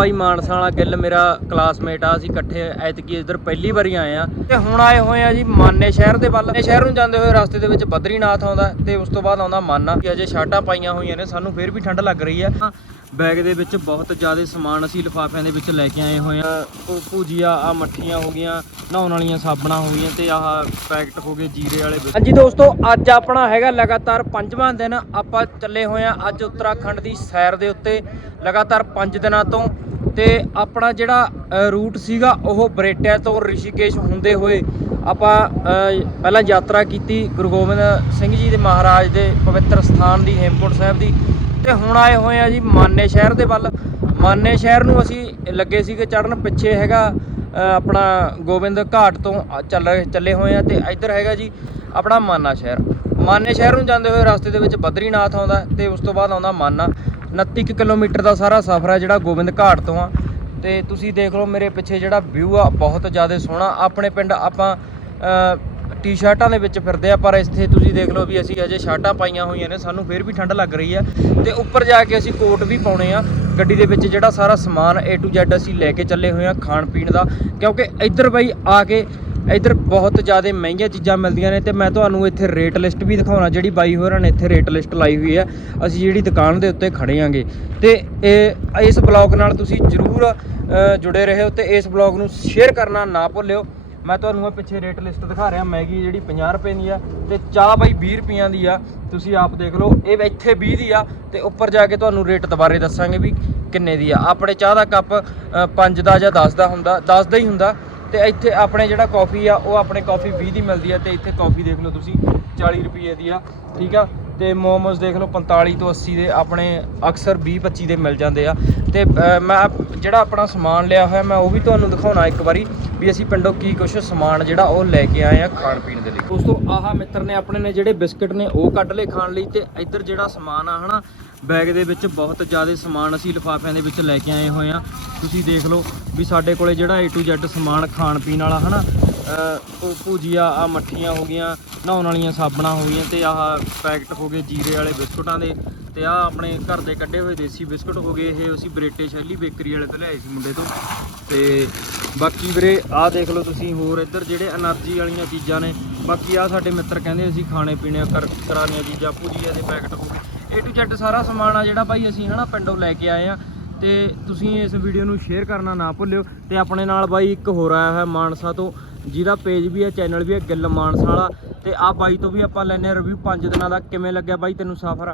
ਭਾਈ ਮਾਨਸਾ ਵਾਲਾ ਗਿੱਲ ਮੇਰਾ ਕਲਾਸਮੇਟ ਆ, ਅਸੀਂ ਇਕੱਠੇ ਐਤਕੀ ਇੱਧਰ ਪਹਿਲੀ ਵਾਰੀ ਆਏ ਆ। ਤੇ ਹੁਣ ਆਏ ਹੋਏ ਆ ਜੀ ਮਾਨੇ ਸ਼ਹਿਰ ਦੇ ਵੱਲ। ਸ਼ਹਿਰ ਨੂੰ ਜਾਂਦੇ ਹੋਏ ਰਸਤੇ ਦੇ ਵਿੱਚ ਬਦਰੀਨਾਥ ਆਉਂਦਾ ਤੇ ਉਸ ਤੋਂ ਬਾਅਦ ਆਉਂਦਾ ਮਾਨਾ। ਕਿ ਅਜੇ ਸ਼ਾਟਾਂ ਪਾਈਆਂ ਹੋਈਆਂ ਨੇ, ਸਾਨੂੰ ਫੇਰ ਵੀ ਠੰਡ ਲੱਗ ਰਹੀ ਆ। ਬੈਗ ਦੇ ਵਿੱਚ ਬਹੁਤ ਜ਼ਿਆਦਾ ਸਮਾਨ ਅਸੀਂ ਲਿਫਾਫਿਆਂ ਦੇ ਵਿੱਚ ਲੈ ਕੇ ਆਏ ਹੋਏ ਆ। ਭੁ- ਭੁਜੀਆ ਆ ਮੱਠੀਆਂ ਹੋ ਗਈਆਂ, ਨਹਾਉਣ ਵਾਲੀਆਂ ਸਾਬਣਾਂ ਹੋ ਗਈਆਂ ਤੇ ਆਹ ਪੈਕਟ ਹੋ ਗਏ ਜੀਰੇ ਵਾਲੇ ਹਾਂਜੀ ਦੋਸਤੋ, ਅੱਜ ਆਪਣਾ ਹੈਗਾ ਲਗਾਤਾਰ ਪੰਜਵਾਂ ਦਿਨ। ਆਪਾਂ ਚੱਲੇ ਹੋਏ ਆ ਅੱਜ ਉੱਤਰਾਖੰਡ ਦੀ ਸੈਰ ਦੇ ਉੱਤੇ। ਲਗਾਤਾਰ 5 ਦਿਨਾਂ ਤੋਂ ਤੇ ਆਪਣਾ ਜਿਹੜਾ ਰੂਟ ਸੀਗਾ ਉਹ ਬਰੇਟਿਆ ਤੋਂ ਰਿਸ਼ੀਕੇਸ਼ ਹੁੰਦੇ ਹੋਏ ਆਪਾਂ ਪਹਿਲਾਂ ਯਾਤਰਾ ਕੀਤੀ ਗੁਰੂ ਗੋਬਿੰਦ ਸਿੰਘ ਜੀ ਦੇ ਮਹਾਰਾਜ ਦੇ ਪਵਿੱਤਰ ਸਥਾਨ ਦੀ, ਹੇਮਕੁੰਟ ਸਾਹਿਬ ਦੀ ਤੇ ਹੁਣ ਆਏ ਹੋਏ ਆ ਜੀ ਮਾਨੇ ਸ਼ਹਿਰ ਦੇ ਵੱਲ। ਮਾਨੇ ਸ਼ਹਿਰ ਨੂੰ ਅਸੀਂ ਲੱਗੇ ਸੀਗੇ ਚੜਨ ਪਿੱਛੇ ਹੈਗਾ ਆਪਣਾ ਗੋਬਿੰਦ ਘਾਟ ਤੋਂ ਚੱਲ ਰਹੇ, ਚੱਲੇ ਹੋਏ ਆ ਤੇ ਇੱਧਰ ਹੈਗਾ ਜੀ ਆਪਣਾ ਮਾਨਾ ਸ਼ਹਿਰ। ਮਾਨੇ ਸ਼ਹਿਰ ਨੂੰ ਜਾਂਦੇ ਹੋਏ ਰਸਤੇ ਦੇ ਵਿੱਚ ਬਦਰੀਨਾਥ ਆਉਂਦਾ ਤੇ ਉਸ ਤੋਂ ਬਾਅਦ ਆਉਂਦਾ ਮਾਨਾ। 29 ਕੁ ਕਿਲੋਮੀਟਰ ਦਾ ਸਾਰਾ ਸਫ਼ਰ ਹੈ ਜਿਹੜਾ ਗੋਬਿੰਦ ਘਾਟ ਤੋਂ ਆ। ਤੇ ਤੁਸੀਂ ਦੇਖ ਲਓ ਮੇਰੇ ਪਿੱਛੇ ਜਿਹੜਾ ਵਿਊ ਆ, ਬਹੁਤ ਜ਼ਿਆਦਾ ਸੋਹਣਾ। ਆਪਣੇ ਪਿੰਡ ਆਪਾਂ ਟੀ-ਸ਼ਰਟਾਂ ਦੇ ਵਿੱਚ ਫਿਰਦੇ ਆ, ਪਰ ਇੱਥੇ ਤੁਸੀਂ ਦੇਖ ਲਓ ਵੀ ਅਸੀਂ ਅਜੇ ਸ਼ਰਟਾਂ ਪਾਈਆਂ ਹੋਈਆਂ ਨੇ, ਸਾਨੂੰ ਫੇਰ ਵੀ ਠੰਡ ਲੱਗ ਰਹੀ ਆ। ਤੇ ਉੱਪਰ ਜਾ ਕੇ ਅਸੀਂ ਕੋਟ ਵੀ ਪਾਉਣੇ ਆ। ਗੱਡੀ ਦੇ ਵਿੱਚ ਜਿਹੜਾ ਸਾਰਾ ਸਮਾਨ A to Z ਅਸੀਂ ਲੈ ਕੇ ਚੱਲੇ ਹੋਏ ਆ ਖਾਣ ਪੀਣ ਦਾ। ਕਿਉਂਕਿ ਇੱਧਰ ਬਈ ਆ ਕੇ ਇੱਧਰ ਬਹੁਤ ਜ਼ਿਆਦਾ ਮਹਿੰਗੀਆਂ ਚੀਜ਼ਾਂ ਮਿਲਦੀਆਂ ਨੇ ਤੇ ਮੈਂ ਤੁਹਾਨੂੰ ਇੱਥੇ ਰੇਟ ਲਿਸਟ ਵੀ ਦਿਖਾਉਣਾ ਜਿਹੜੀ ਬਾਈ ਹੋਰਾਂ ਨੇ ਇੱਥੇ ਰੇਟ ਲਿਸਟ ਲਾਈ ਹੋਈ ਹੈ ਅਸੀਂ ਜਿਹੜੀ ਦੁਕਾਨ ਦੇ ਉੱਤੇ ਖੜੇ ਆਂਗੇ। ਤੇ ਇਹ ਇਸ ਬਲੌਗ ਨਾਲ ਤੁਸੀਂ ਜਰੂਰ ਅ, ਜੁੜੇ ਰਹੋ ਤੇ ਇਸ ਬਲੌਗ ਨੂੰ ਸ਼ੇਅਰ ਕਰਨਾ ਨਾ ਭੁੱਲਿਓ। ਮੈਂ ਤੁਹਾਨੂੰ ਇਹ ਪਿੱਛੇ ਰੇਟ ਲਿਸਟ ਦਿਖਾ ਰਿਹਾ ਮੈਗੀ ਜਿਹੜੀ 50 ਰੁਪਏ ਦੀ ਆ ਤੇ ਚਾਹ ਬਾਈ 20 ਰੁਪਈਆਂ ਦੀ ਆ। ਤੁਸੀਂ ਆਪ ਦੇਖ ਲਓ ਇਹ ਇੱਥੇ 20 ਦੀ ਆ ਤੇ ਉੱਪਰ ਜਾ ਕੇ ਤੁਹਾਨੂੰ ਰੇਟ ਦੁਬਾਰੇ ਦੱਸਾਂਗੇ ਵੀ ਕਿੰਨੇ ਦੀ ਆ। ਆਪਣੇ ਚਾਹ ਦਾ ਕੱਪ 5 ਦਾ ਜਾਂ 10 ਦਾ ਹੁੰਦਾ 10 ਦਾ ਹੀ ਹੁੰਦਾ। ਤੇ ਇੱਥੇ ਆਪਣੇ ਜਿਹੜਾ ਕਾਫੀ ਆ, ਉਹ ਆਪਣੇ ਕਾਫੀ 20 ਦੀ ਮਿਲਦੀ ਆ ਤੇ ਇੱਥੇ ਕਾਫੀ ਦੇਖ ਲਓ ਤੁਸੀਂ 40 ਰੁਪਏ ਦੀ ਆ, ਠੀਕ ਆ? ਤੇ ਮੋਮੋਸ ਦੇਖ ਲਓ 45 ਤੋਂ 80 ਦੇ ਆਪਣੇ ਅਕਸਰ 20 25 ਦੇ ਮਿਲ ਜਾਂਦੇ ਆ। ਤੇ ਮੈਂ ਜਿਹੜਾ ਆਪਣਾ ਸਮਾਨ ਲਿਆ ਹੋਇਆ, ਮੈਂ ਉਹ ਵੀ ਤੁਹਾਨੂੰ ਦਿਖਾਉਣਾ ਇੱਕ ਵਾਰੀ ਵੀ ਅਸੀਂ ਪਿੰਡੋਂ ਕੀ ਕੁਛ ਸਮਾਨ ਜਿਹੜਾ ਉਹ ਲੈ ਕੇ ਆਏ ਆ ਖਾਣ ਪੀਣ ਦੇ ਲਈ। ਦੋਸਤੋ, ਆਹਾ ਮਿੱਤਰ ਨੇ ਆਪਣੇ ਨੇ ਜਿਹੜੇ ਬਿਸਕਟ ਨੇ ਉਹ ਕੱਢ ਲਏ ਖਾਣ ਲਈ ਤੇ ਇੱਧਰ ਜਿਹੜਾ ਸਮਾਨ ਆ ਹਨਾ ਬੈਗ ਦੇ ਵਿੱਚ ਬਹੁਤ ਜ਼ਿਆਦਾ ਸਮਾਨ ਅਸੀਂ ਲਿਫਾਫਿਆਂ ਦੇ ਵਿੱਚ ਲੈ ਕੇ ਆਏ ਹੋਏ ਆ। ਤੁਸੀਂ ਦੇਖ ਲਓ ਵੀ ਸਾਡੇ ਕੋਲੇ ਜਿਹੜਾ A to Z ਸਮਾਨ ਖਾਣ ਪੀਣ ਵਾਲਾ, ਹਨਾ ਭੂਜੀਆ ਆ ਮੱਠੀਆਂ ਹੋ ਗਈਆਂ, ਨਹਾਉਣ ਵਾਲੀਆਂ ਸਾਬਣਾਂ ਹੋ ਗਈਆਂ ਤੇ ਆਹ ਪੈਕਟ ਹੋ ਗਏ ਜੀਰੇ ਵਾਲੇ ਬਿਸਕੁਟਾਂ ਦੇ ਤੇ ਆ ਆਪਣੇ ਘਰ ਦੇ ਕੱਢੇ ਹੋਏ ਦੇਸੀ ਬਿਸਕਟ ਹੋ ਗਏ, ਇਹ ਅਸੀਂ ਬਰੇਟੇ ਸ਼ੈਲੀ ਬੇਕਰੀ ਵਾਲੇ ਤੋਂ ਲਿਆਏ ਸੀ ਮੁੰਡੇ ਤੋਂ। ਤੇ ਬਾਕੀ ਵੀਰੇ, ਆਹ ਦੇਖ ਲਓ ਤੁਸੀਂ ਹੋਰ ਇੱਧਰ ਜਿਹੜੇ એનર્ਜੀ ਵਾਲੀਆਂ ਚੀਜ਼ਾਂ ਨੇ ਬਾਕੀ ਆ ਸਾਡੇ ਮਿੱਤਰ ਕਹਿੰਦੇ ਅਸੀਂ ਖਾਣੇ ਪੀਣੇ ਕਰ ਕਰਾਰੀਆਂ ਚੀਜ਼ਾਂ ਭੁਜੀਆ ਦੇ ਪੈਕਟ ਹੋ ਗਏ A to Z ਸਾਰਾ ਸਮਾਨ ਆ ਜਿਹੜਾ ਬਾਈ ਅਸੀਂ ਹਨਾ ਪਿੰਡੋਂ ਲੈ ਕੇ ਆਏ ਆ। ਤੇ ਤੁਸੀਂ ਇਸ ਵੀਡੀਓ ਨੂੰ ਸ਼ੇਅਰ ਕਰਨਾ ਨਾ ਭੁੱਲਿਓ। ਤੇ ਆਪਣੇ ਨਾਲ ਬਾਈ ਇੱਕ ਹੋਰ ਆਇਆ ਹੋਇਆ ਮਾਨਸਾ ਤੋਂ, ਜਿਹਦਾ ਪੇਜ ਵੀ ਹੈ ਚੈਨਲ ਵੀ ਹੈ ਗਿੱਲ ਮਾਨਸਾ ਵਾਲਾ। ਤੇ ਆ ਬਾਈ ਤੋਂ ਵੀ ਆਪਾਂ ਲੈਨੇ ਰਿਵਿਊ 5 ਦਿਨਾਂ ਦਾ ਕਿਵੇਂ ਲੱਗਿਆ ਬਾਈ ਤੈਨੂੰ ਸਫ਼ਰ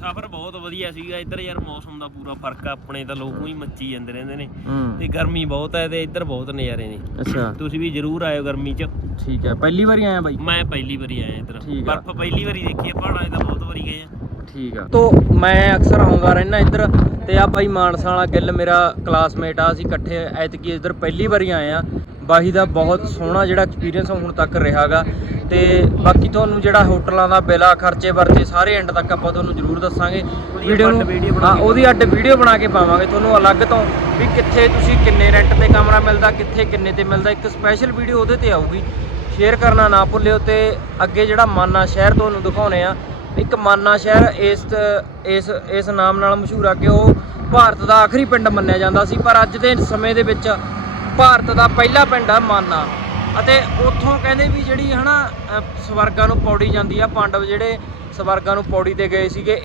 ਸਫ਼ਰ ਬਹੁਤ ਵਧੀਆ ਸੀਗਾ। ਇੱਧਰ ਯਾਰ ਮੌਸਮ ਦਾ ਪੂਰਾ ਫ਼ਰਕ ਆ ਆਪਣੇ ਤਾਂ ਲੋਕ ਹੀ ਮੱਚੀ ਜਾਂਦੇ ਰਹਿੰਦੇ ਨੇ। ਹੂੰ। ਤੇ ਗਰਮੀ ਬਹੁਤ ਹੈ ਤੇ ਇੱਧਰ ਬਹੁਤ ਨਜ਼ਾਰੇ ਨੇ। ਅੱਛਾ। ਤੁਸੀਂ ਵੀ ਜ਼ਰੂਰ ਆਇਓ ਗਰਮੀ 'ਚ। ਠੀਕ ਹੈ ਪਹਿਲੀ ਵਾਰੀ ਆਇਆ ਬਾਈ? ਮੈਂ ਪਹਿਲੀ ਵਾਰੀ ਆਇਆ ਇੱਧਰ। ਠੀਕ ਆ। ਬਰਫ਼ ਪਹਿਲੀ ਵਾਰੀ ਦੇਖੀ ਆ ਪਹਾੜਾਂ 'ਚ ਤਾਂ ਬਹੁਤ ਵਾਰੀ ਗਏ ਆ। ਠੀਕ ਆ। ਤੋ ਮੈਂ ਅਕਸਰ ਆਉਂਦਾ ਰਹਿਣਾ ਇੱਧਰ ਤੇ ਆ ਬਾਈ ਮਾਨਸਾ ਵਾਲਾ ਗਿੱਲ ਮੇਰਾ ਕਲਾਸਮੇਟ ਆ ਅਸੀਂ ਇਕੱਠੇ ਐਤਕੀ ਇੱਧਰ ਪਹਿਲੀ ਵਾਰੀ ਆਏ ਆ। ਬਾਈ ਦਾ ਬਹੁਤ ਸੋਹਣਾ ਜਿਹੜਾ ਐਕਸਪੀਰੀਅੰਸ ਹੁਣ ਤੱਕ ਰਿਹਾਗਾ ਤੇ ਬਾਕੀ ਤੁਹਾਨੂੰ ਜਿਹੜਾ ਹੋਟਲਾਂ ਦਾ ਬਿੱਲ ਆ ਖਰਚੇ ਵਰਤੇ ਸਾਰੇ ਐਂਡ ਤੱਕ ਆਪਾਂ ਤੁਹਾਨੂੰ ਜ਼ਰੂਰ ਦੱਸਾਂਗੇ। ਵੀਡੀਓ ਨੂੰ ਹਾਂ ਉਹਦੀ ਅੱਡ ਵੀਡੀਓ ਬਣਾ ਕੇ ਪਾਵਾਂਗੇ। ਤੁਹਾਨੂੰ ਅਲੱਗ ਤੋਂ ਵੀ ਕਿੱਥੇ ਤੁਸੀਂ ਕਿੰਨੇ ਰੈਂਟ ਤੇ ਕਮਰਾ ਮਿਲਦਾ ਕਿੱਥੇ ਕਿੰਨੇ ਤੇ ਮਿਲਦਾ। ਇੱਕ ਸਪੈਸ਼ਲ ਵੀਡੀਓ ਉਹਦੇ ਤੇ ਆਊਗੀ। ਸ਼ੇਅਰ ਕਰਨਾ ਨਾ ਭੁੱਲਿਓ ਤੇ ਅੱਗੇ ਜਿਹੜਾ ਮਾਨਾ ਸ਼ਹਿਰ ਤੁਹਾਨੂੰ ਦਿਖਾਉਣੇ ਆ ਇੱਕ ਮਾਨਾ ਸ਼ਹਿਰ ਇਸ ਇਸ ਇਸ ਨਾਮ ਨਾਲ ਮਸ਼ਹੂਰ ਆ ਕਿ ਉਹ ਭਾਰਤ ਦਾ ਆਖਰੀ ਪਿੰਡ ਮੰਨਿਆ ਜਾਂਦਾ ਸੀ ਪਰ ਅੱਜ ਦੇ ਸਮੇਂ ਦੇ ਵਿੱਚ ਭਾਰਤ ਦਾ ਪਹਿਲਾ ਪਿੰਡ ਆ ਮਾਨਾ। ਅਤੇ ਉੱਥੋਂ ਕਹਿੰਦੇ ਵੀ ਜਿਹੜੀ ਹਨਾ ਅ, ਸਵਰਗਾਂ ਨੂੰ ਪੌੜੀ ਜਾਂਦੀ ਆ ਪਾਂਡਵ ਜਿਹੜੇ ਸਵਰਗਾਂ ਨੂੰ ਪੌੜੀ ਤੇ ਗਏ ਸੀਗੇ